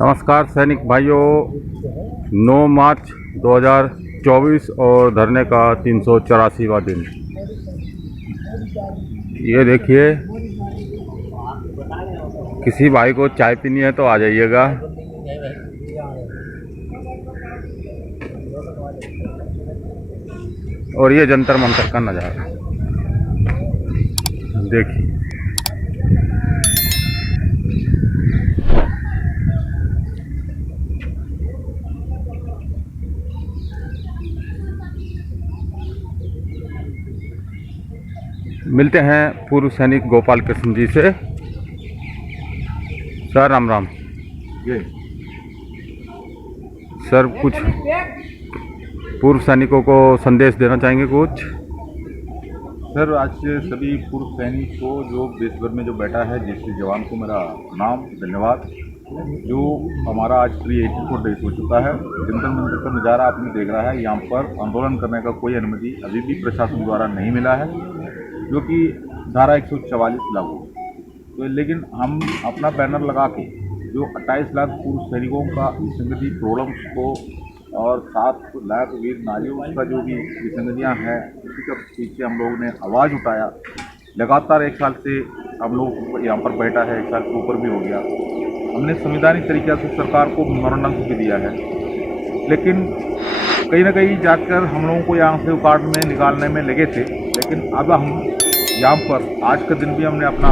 नमस्कार सैनिक भाइयों। 9 मार्च 2024 और धरने का 384वां दिन। ये देखिए, किसी भाई को चाय पीनी है तो आ जाइएगा। और ये जंतर मंतर का नज़ारा देखिए। मिलते हैं पूर्व सैनिक गोपाल कृष्ण जी से। सर राम राम। सर, कुछ पूर्व सैनिकों को संदेश देना चाहेंगे कुछ? सर, आज से सभी पूर्व सैनिक को जो देश भर में जो बैठा है, जैसे जवान को मेरा प्रणाम, धन्यवाद। जो हमारा आज 384 डेज हो चुका है, जंतर मंतर का नज़ारा आपने देख रहा है। यहाँ पर आंदोलन करने का कोई अनुमति अभी भी प्रशासन द्वारा नहीं मिला है, जो कि धारा 144 लागू है। तो लेकिन हम अपना बैनर लगा के जो 28 लाख पूर्व सैनिकों का विसंगति प्रॉब्लम्स को और 7 लाख वीर नारियों का जो भी विसंगतियाँ हैं, उसी का पीछे हम लोगों ने आवाज़ उठाया। लगातार 1 साल से हम लोग यहाँ पर बैठा है, 1 साल के ऊपर भी हो गया। हमने संवैधानिक तरीक़े से सरकार को मेमोरेंडम भी दिया है, लेकिन कहीं ना कहीं जाकर हम लोगों को यहाँ से उखाड़ में निकालने में लगे थे। लेकिन अब हम यहाँ पर आज का दिन भी हमने अपना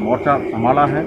मोर्चा संभाला है।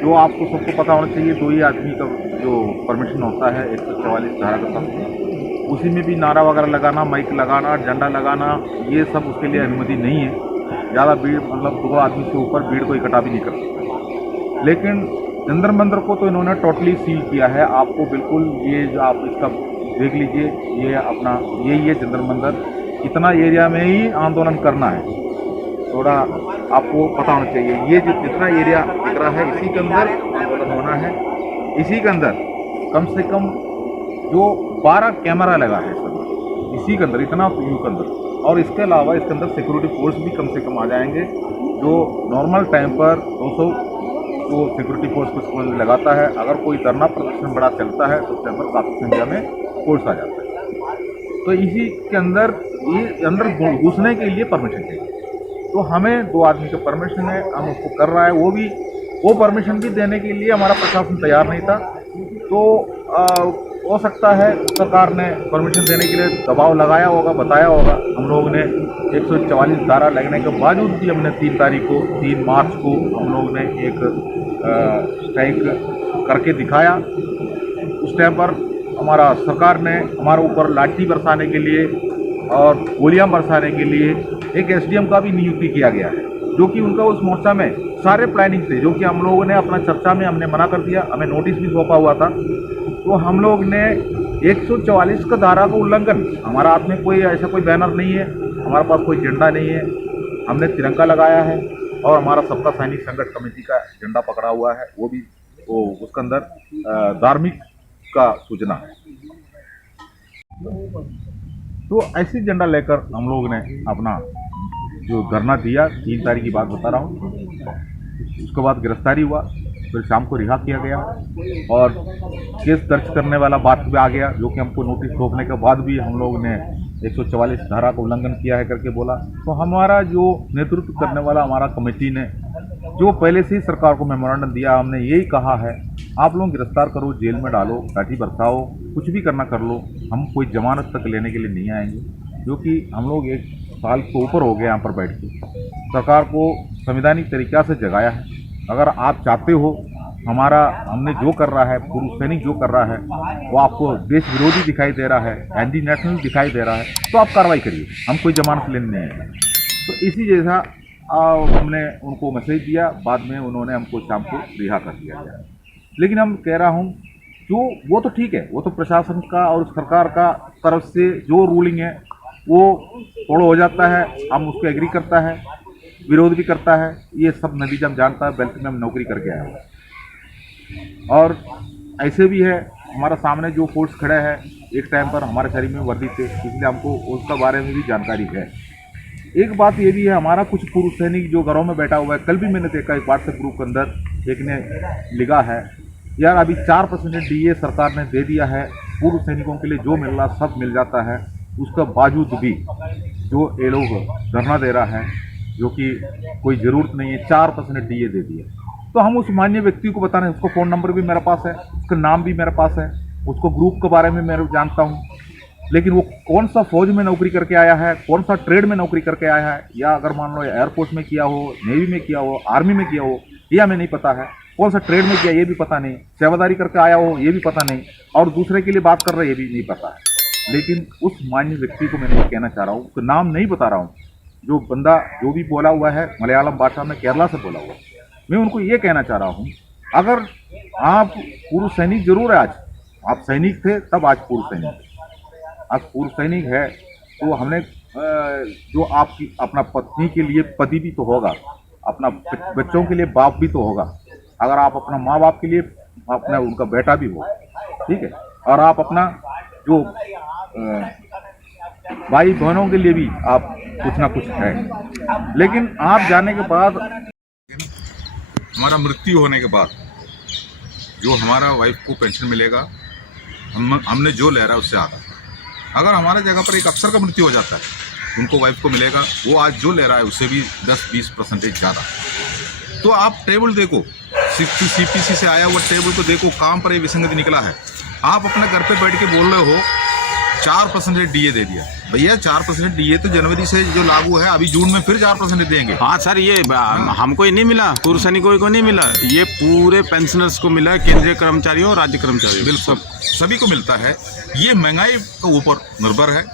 जो आपको सबको पता होना चाहिए, 2 ही आदमी का जो परमिशन होता है 144 धारा का तहत, उसी में भी नारा वगैरह लगाना, माइक लगाना, झंडा लगाना, ये सब उसके लिए अनुमति नहीं है। ज़्यादा भीड़, मतलब 2 आदमी से ऊपर भीड़ को इकट्ठा भी नहीं कर सकता। लेकिन जंतर मंतर को तो इन्होंने टोटली सील किया है। आपको बिल्कुल ये जो आप इसका देख लीजिए, ये अपना यही है जंतर मंतर। इतना एरिया में ही आंदोलन करना है, थोड़ा आपको पता होना चाहिए। ये जो जितना एरिया दिख रहा है, इसी के अंदर आंदोलन होना है। इसी के अंदर कम से कम जो 12 कैमरा लगा है इसके अंदर, इसी के अंदर इतना व्यू के अंदर। और इसके अलावा इसके अंदर सिक्योरिटी फोर्स भी कम से कम आ जाएंगे। जो नॉर्मल टाइम पर 200 जो सिक्योरिटी फोर्स को लगाता है, अगर कोई धरना प्रदर्शन बड़ा चलता है तो उस टाइम पर काफ़ी संख्या में फोर्स आ जाता है। तो इसी के अंदर ये अंदर घुसने के लिए परमिशन चाहिए। तो हमें 2 आदमी का परमिशन है, हम उसको कर रहा है। वो परमिशन भी देने के लिए हमारा प्रशासन तैयार नहीं था। तो हो सकता है सरकार ने परमिशन देने के लिए दबाव लगाया होगा, बताया होगा। हम लोगों ने 144 धारा लगने के बावजूद भी हमने 3 मार्च को हम लोग ने एक स्ट्राइक करके दिखाया। उस टाइम पर हमारा सरकार ने हमारे ऊपर लाठी बरसाने के लिए और गोलियां बरसाने के लिए एक एसडीएम का भी नियुक्ति किया गया है, जो कि उनका उस मोर्चा में सारे प्लानिंग थे, जो कि हम लोगों ने अपना चर्चा में हमने मना कर दिया। हमें नोटिस भी सौंपा हुआ था। तो हम लोग ने 144 का धारा का उल्लंघन, हमारा हाथ में कोई ऐसा कोई बैनर नहीं है, हमारे पास कोई झंडा नहीं है, हमने तिरंगा लगाया है और हमारा सबका सैनिक संगठन कमेटी का झंडा पकड़ा हुआ है। वो भी उसके अंदर धार्मिक का सूचना है। तो ऐसी झंडा लेकर हम लोग ने अपना जो धरना दिया, 3 तारीख की बात बता रहा हूँ। उसके बाद गिरफ्तारी हुआ, फिर शाम को रिहा किया गया और केस दर्ज करने वाला बात भी आ गया, जो कि हमको नोटिस सौंपने के बाद भी हम लोग ने 144 धारा का उल्लंघन किया है करके बोला। तो हमारा जो नेतृत्व करने वाला हमारा कमेटी ने जो पहले से ही सरकार को मेमोरेंडम दिया, हमने यही कहा है, आप लोग गिरफ्तार करो, जेल में डालो, लाठी बरसाओ, कुछ भी करना कर लो, हम कोई जमानत तक लेने के लिए नहीं आएंगे। जो कि हम लोग 1 साल के ऊपर हो गए यहाँ पर बैठ के सरकार को संवैधानिक तरीक़ा से जगाया है। अगर आप चाहते हो हमने जो कर रहा है, पूर्व सैनिक जो कर रहा है, वो आपको देश विरोधी दिखाई दे रहा है, एंटी नेशनल दिखाई दे रहा है, तो आप कार्रवाई करिए, हम कोई जमानत लेने नहीं आए। तो इसी जैसा हमने उनको मैसेज दिया। बाद में उन्होंने हमको शाम को रिहा कर दिया गया। लेकिन हम कह रहा हूँ, जो वो तो ठीक है, वो तो प्रशासन का और सरकार का तरफ से जो रूलिंग है वो फॉलो हो जाता है, हम उसको एग्री करता है, विरोध भी करता है, ये सब नतीजा हम जानता है। बेल्ट में हम नौकरी करके आए हैं और ऐसे भी है, हमारा सामने जो फोर्स खड़े हैं, एक टाइम पर हमारे शरीर में वर्दी थे, इसलिए हमको उसका बारे में भी जानकारी है। एक बात ये भी है, हमारा कुछ पूर्व सैनिक जो घरों में बैठा हुआ है, कल भी मैंने देखा एक व्हाट्सएप ग्रुप के अंदर एक ने लिखा है यार अभी 4% डीए सरकार ने दे दिया है, पूर्व सैनिकों के लिए जो मिल रहा सब मिल जाता है, उसका बावजूद भी जो ये लोग धरना दे रहा है, जो कि कोई ज़रूरत नहीं है, 4% डीए दे दिया। तो हम उस मान्य व्यक्ति को बताने, उसको फ़ोन नंबर भी मेरे पास है, उसका नाम भी मेरे पास है, उसको ग्रुप के बारे में मैं जानता हूँ, लेकिन वो कौन सा फौज में नौकरी करके आया है, कौन सा ट्रेड में नौकरी करके आया है, या अगर मान लो एयरफोर्स में किया हो, नेवी में किया हो, आर्मी में किया हो, ये हमें नहीं पता है, कौन सा ट्रेड में किया ये भी पता नहीं, सेवादारी करके आया हो ये भी पता नहीं, और दूसरे के लिए बात कर रहे ये भी नहीं पता है। लेकिन उस मान्य व्यक्ति को मैं कहना चाह रहा हूँ, उसका नाम नहीं बता रहा हूँ, जो बंदा जो भी बोला हुआ है मलयालम भाषा में, केरला से बोला हुआ है, मैं उनको ये कहना चाह रहा हूँ, अगर आप पूर्व सैनिक जरूर है, आज आप सैनिक थे तब आज पूर्व सैनिक, आज पूर्व सैनिक है तो हमने जो आपकी अपना पत्नी के लिए पति भी तो होगा, अपना बच्चों के लिए बाप भी तो होगा, अगर आप अपना माँ बाप के लिए अपना उनका बेटा भी हो, ठीक है, और आप अपना जो भाई बहनों के लिए भी आप कुछ ना कुछ है, लेकिन आप जाने के बाद, हमारा मृत्यु होने के बाद जो हमारा वाइफ को पेंशन मिलेगा, हमने जो ले रहा है उससे आधा। अगर हमारे जगह पर एक अफसर का मृत्यु हो जाता है, उनको वाइफ को मिलेगा, वो आज जो ले रहा है उससे भी 10-20% ज़्यादा। तो आप टेबल देखो, सीपीसी से आया हुआ टेबल को देखो, काम पर ये विसंगति निकला है। आप अपने घर पे बैठ के बोल रहे हो 4% डीए दे दिया, भैया 4% डीए तो जनवरी से जो लागू है, अभी जून में फिर 4% देंगे। हाँ सर, ये हमको ही नहीं मिला, पूर्व सैनिकों को नहीं मिला, ये पूरे पेंशनर्स को मिला है, केंद्रीय कर्मचारियों और राज्य कर्मचारियों, बिल्कुल सभी को मिलता है। ये महंगाई के ऊपर निर्भर है।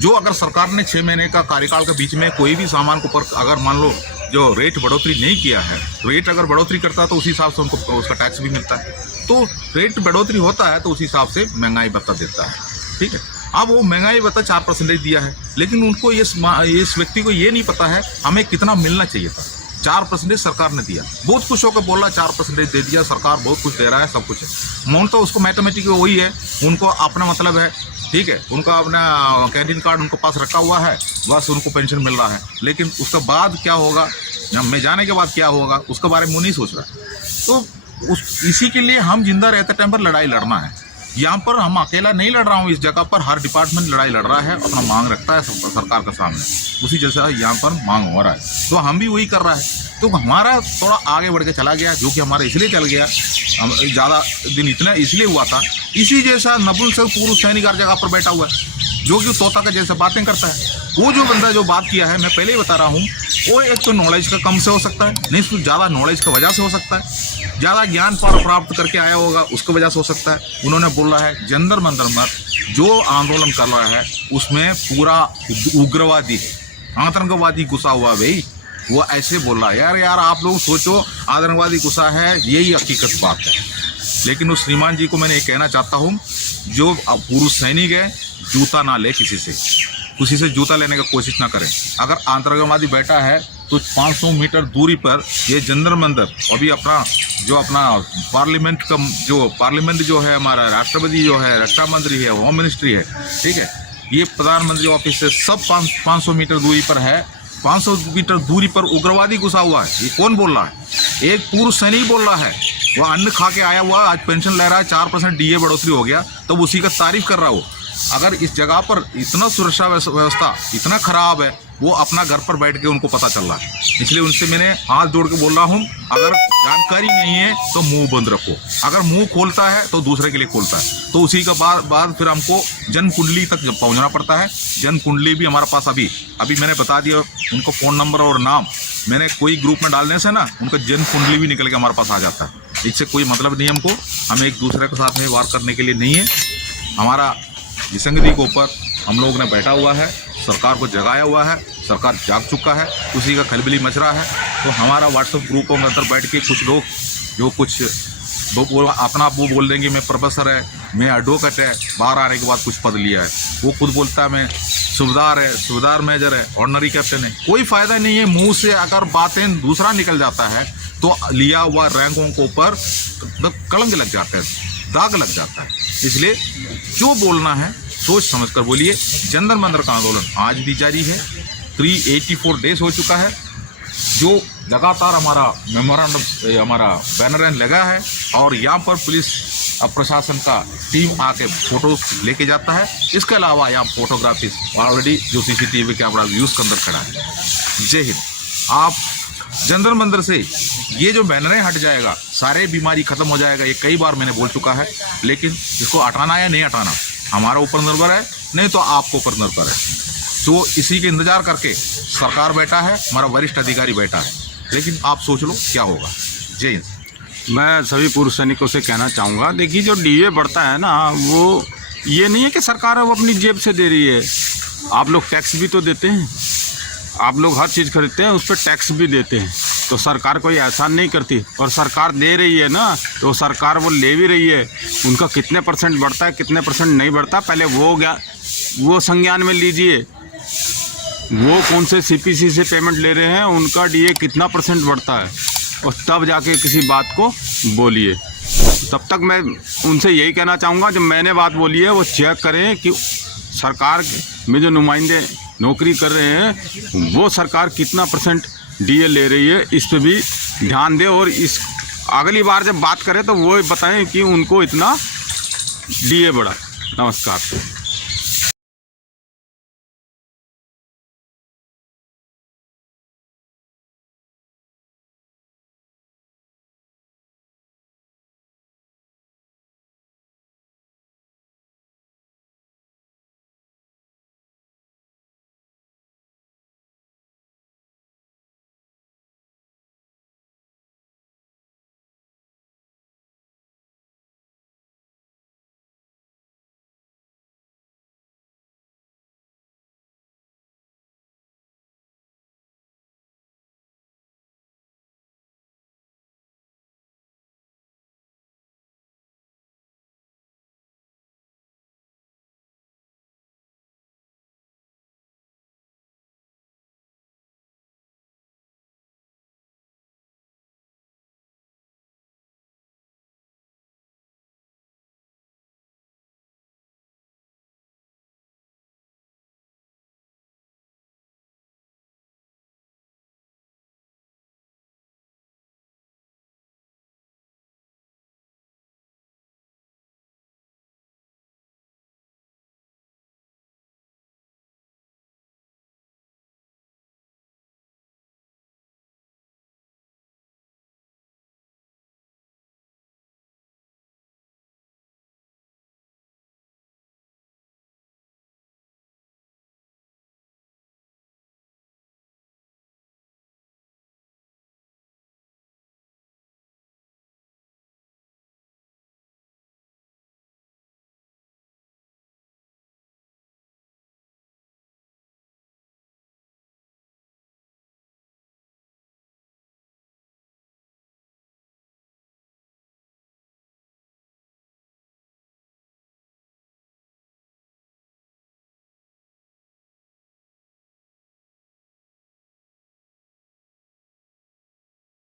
जो अगर सरकार ने 6 महीने का कार्यकाल के बीच में कोई भी सामान के ऊपर अगर मान लो जो रेट बढ़ोतरी नहीं किया है, रेट अगर बढ़ोतरी करता है तो उसी हिसाब से उनको उसका टैक्स भी मिलता है, तो रेट बढ़ोतरी होता है तो उसी हिसाब से महंगाई भत्ता देता है, ठीक है। अब वो महंगाई भत्ता 4% दिया है, लेकिन उनको इस व्यक्ति को ये नहीं पता है हमें कितना मिलना चाहिए था। 4% सरकार ने दिया, बहुत खुश होकर बोला 4% दे दिया, सरकार बहुत कुछ दे रहा है, सब कुछ है। मोन तो उसको मैथमेटिक्स वही है, उनको अपना मतलब है, ठीक है, उनका अपना कैंटीन कार्ड उनको पास रखा हुआ है, बस उनको पेंशन मिल रहा है। लेकिन उसके बाद क्या होगा, जब मैं जाने के बाद क्या होगा, उसके बारे में वो नहीं सोच रहा। तो इसी के लिए हम जिंदा रहते टाइम पर लड़ाई लड़ना है। यहाँ पर हम अकेला नहीं लड़ रहा हूँ, इस जगह पर हर डिपार्टमेंट लड़ाई लड़ रहा है, अपना मांग रखता है सरकार के सामने, उसी जैसा यहाँ पर मांग हो रहा है, तो हम भी वही कर रहा है। तो हमारा थोड़ा आगे बढ़ के चला गया, जो कि हमारा इसलिए चल गया, हम ज़्यादा दिन इतना इसलिए हुआ था, इसी जैसा नपुंसक पूर्व सैनिक हर जगह पर बैठा हुआ है, जो कि तोता का जैसे बातें करता है। वो जो बंदा जो बात किया है, मैं पहले ही बता रहा हूँ, वो एक तो नॉलेज का कम से हो सकता है, नहीं तो ज़्यादा नॉलेज की वजह से हो सकता है, ज़्यादा ज्ञान प्राप्त करके आया होगा उसकी वजह से हो सकता है। उन्होंने बोला है जंतर मंतर मत जो आंदोलन कर रहा है उसमें पूरा उग्रवादी आतंकवादी घुसा हुआ, भाई वो ऐसे बोल रहा है। यार आप लोग सोचो, आतंकवादी घुसा है, यही हकीकत बात है। लेकिन उस श्रीमान जी को मैंने ये कहना चाहता हूँ, जो पूर्व सैनिक है, जूता ना ले किसी से जूता लेने का कोशिश ना करें। अगर आतंकवादी बैठा है तो 500 मीटर दूरी पर ये जंतर मंतर, अभी अपना पार्लियामेंट जो है हमारा, राष्ट्रपति जो है, रक्षा मंत्री है, होम मिनिस्ट्री है, ठीक है, ये प्रधानमंत्री ऑफिस से सब 500 मीटर दूरी पर है। 500 मीटर दूरी पर उग्रवादी घुसा हुआ है। ये कौन बोल रहा है? एक पूर्व सैनिक बोल रहा है। वो अन्न खा के आया हुआ, आज पेंशन ले रहा है, 4% डीए बढ़ोतरी हो गया, तब उसी का तारीफ कर रहा हो। अगर इस जगह पर इतना सुरक्षा व्यवस्था इतना खराब है, वो अपना घर पर बैठ के उनको पता चल रहा है। इसलिए उनसे मैंने हाथ जोड़ के बोल रहा हूँ, अगर जानकारी नहीं है तो मुंह बंद रखो। अगर मुंह खोलता है तो दूसरे के लिए खोलता है, तो उसी का बाद फिर हमको जन कुंडली तक पहुंचना पड़ता है। जन कुंडली भी हमारे पास अभी मैंने बता दिया, उनको फ़ोन नंबर और नाम मैंने कोई ग्रुप में डालने से ना उनका जन कुंडली भी निकल के हमारे पास आ जाता है। इससे कोई मतलब नहीं हमको, हम एक दूसरे के साथ में वार करने के लिए नहीं है। हमारा विसंगति के ऊपर हम लोग ने बैठा हुआ है, सरकार को जगाया हुआ है, सरकार जाग चुका है, उसी का खलबली मच रहा है। तो हमारा व्हाट्सएप ग्रुपों के अंदर बैठ के कुछ लोग जो कुछ अपना आप वो बोल देंगे मैं प्रोफेसर है, मैं एडवोकेट है, बाहर आने के बाद कुछ पद लिया है। वो खुद बोलता है मैं सूबेदार मेजर है, ऑर्डनरी कैप्टन है। कोई फ़ायदा नहीं है। मुंह से अगर बातें दूसरा निकल जाता है तो लिया हुआ रैंकों के ऊपर कलंक लग जाता है, दाग लग जाता है। इसलिए जो बोलना है सोच समझ कर बोलिए। जंतर मंतर का आंदोलन आज भी जारी है। 384 डेज हो चुका है। जो लगातार हमारा मेमोरेंडम हमारा बैनर लगा है और यहाँ पर पुलिस प्रशासन का टीम आके फोटो लेके जाता है। इसके अलावा यहाँ फोटोग्राफी ऑलरेडी जो सीसीटीवी कैमरा यूज़ के अंदर खड़ा है। जय हिंद। आप जंतर मंदिर से ये जो बैनरें हट जाएगा, सारे बीमारी खत्म हो जाएगा। ये कई बार मैंने बोल चुका है, लेकिन इसको हटाना या नहीं हटाना हमारा ऊपर निर्भर है, नहीं तो आपको ऊपर निर्भर है। तो इसी के इंतजार करके सरकार बैठा है, हमारा वरिष्ठ अधिकारी बैठा है, लेकिन आप सोच लो क्या होगा। जय हिंद। मैं सभी पूर्व सैनिकों से कहना चाहूँगा, देखिए जो डीए बढ़ता है ना, वो ये नहीं है कि सरकार वो अपनी जेब से दे रही है। आप लोग टैक्स भी तो देते हैं, आप लोग हर चीज़ खरीदते हैं, उस पर टैक्स भी देते हैं। तो सरकार कोई एहसान नहीं करती, और सरकार दे रही है ना, तो सरकार वो ले भी रही है। उनका कितने परसेंट बढ़ता है, कितने परसेंट नहीं बढ़ता, पहले वो संज्ञान में लीजिए। वो कौन से सीपीसी से पेमेंट ले रहे हैं, उनका डीए कितना परसेंट बढ़ता है, और तब जाके किसी बात को बोलिए। तब तक मैं उनसे यही कहना चाहूँगा, जो मैंने बात बोली है वो चेक करें कि सरकार में जो नुमाइंदे नौकरी कर रहे हैं वो सरकार कितना परसेंट डीए ले रही है, इस पे भी ध्यान दें। और इस अगली बार जब बात करें तो वो बताएं कि उनको इतना डीए बढ़ा। नमस्कार।